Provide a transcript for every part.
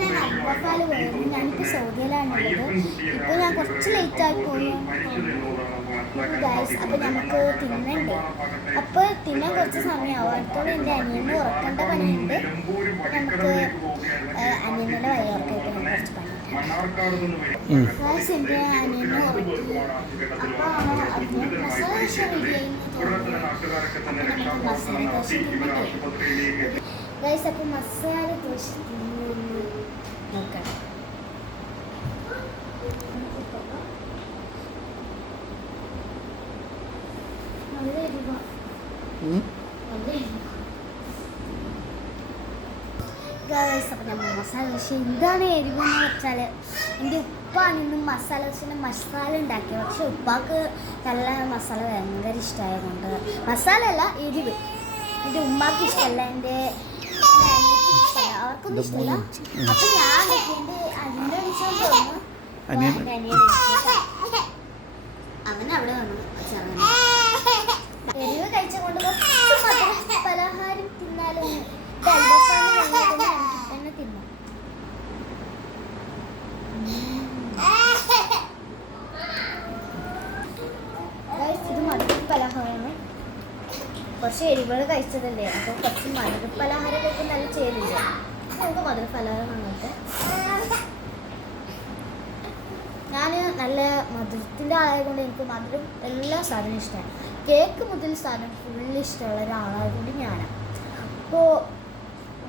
ഞാൻ അമ്പലപ്പാല് പോയിരുന്നു. ഞാനിപ്പോൾ സൗദിയിലാണുള്ളത്. ഇപ്പോൾ ഞാൻ കുറച്ച് ലേറ്റായി പോയി ഗൈസ്. അപ്പോൾ നമുക്ക് തിന്നണ്ടേ. അപ്പോൾ തിന്നാൻ കുറച്ച് സമയമാവും. അടുത്തോടെ എൻ്റെ അനിയനെ ഉറക്കേണ്ട പണിയുണ്ട്. നമുക്ക് അനിയനെ വയ്യോർക്കായിട്ട് ഞാൻ കുറച്ച് പണിയുണ്ട് ഗൈസ്. എൻ്റെ അനിയനെ ഉറക്കി. അപ്പോൾ അതിന് മസാല ദോശ റെഡിയായി തോന്നുന്നു. അപ്പോൾ നമുക്ക് മസാല ദോശ തിന്നണ്ടേ ഗൈസ്. അപ്പോൾ മസാല ദോശ നോക്കണം. നല്ല എരിവാ. അപ്പോൾ നമ്മൾ മസാല ദോശ എന്താണ് എരിവെന്ന് വെച്ചാൽ എൻ്റെ ഉപ്പാണ് ഇന്ന് മസാല ദോശൻ്റെ മസാല ഉണ്ടാക്കിയത്. പക്ഷെ ഉപ്പാക്ക് നല്ല മസാല ഭയങ്കര ഇഷ്ടമായതുകൊണ്ട് മസാല അല്ല എരിവ് എൻ്റെ ഉമ്മാക്ക് ഇഷ്ടമല്ല, എൻ്റെ അനിയത്തിക്ക് ഇഷ്ടമല്ല, അവർക്കൊന്നും ഇഷ്ടമല്ല. അപ്പം ഞാൻ എൻ്റെ അനിയനെ വിളിച്ചാൽ തോന്നുന്നു എൻ്റെ അനിയനെ അവനവിടെ വന്നു ചെറുങ്ങനെ എരിവ് കഴിച്ചുകൊണ്ട് കുറച്ച് പലഹാരം തിന്നാലും എന്നെ തിന്നു. ഇത് മധുര പലഹാരമാണ്. കുറച്ച് എരിവുകൾ കഴിച്ചതല്ലേ, അപ്പോൾ കുറച്ച് മധുര പലഹാരം കഴിക്കാൻ നല്ല ചേരില്ല. നമുക്ക് മധുര പലഹാരം അങ്ങനത്തെ ഞാൻ നല്ല മധുരത്തിൻ്റെ ആയതുകൊണ്ട് എനിക്ക് മധുരം എല്ലാ സാധനവും ഇഷ്ടമാണ്. കേക്ക് മുതൽ സാധനം ഫുള്ള് ഇഷ്ടമുള്ള ഒരാളായതുകൊണ്ട് ഞാനാണ്. അപ്പോൾ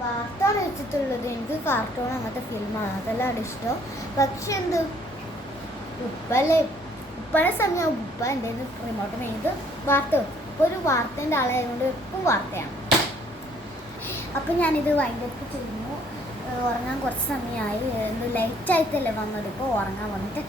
വാർത്തയാണ് വെച്ചിട്ടുള്ളത്. എനിക്ക് കാർട്ടൂൺ അങ്ങനത്തെ ഫിലിമാണ് അതെല്ലാം ഇഷ്ടം. പക്ഷെ എന്ത് ഉപ്പല്ലേ ഉപ്പയുടെ സമയം ഉപ്പ എൻ്റെ റിമോട്ട് ചെയ്ത് വാർത്ത വെക്കും. ഇപ്പോൾ ഒരു വാർത്തേൻ്റെ ആളായതുകൊണ്ട് എപ്പം വാർത്തയാണ്. അപ്പം ഞാനിത് വൈകിട്ട് ചെയ്യുന്നു. ഉറങ്ങാൻ കുറച്ച് സമയമായി. ലൈറ്റായിട്ടല്ലേ വന്നത്. ഇപ്പോൾ ഉറങ്ങാൻ വന്നിട്ട്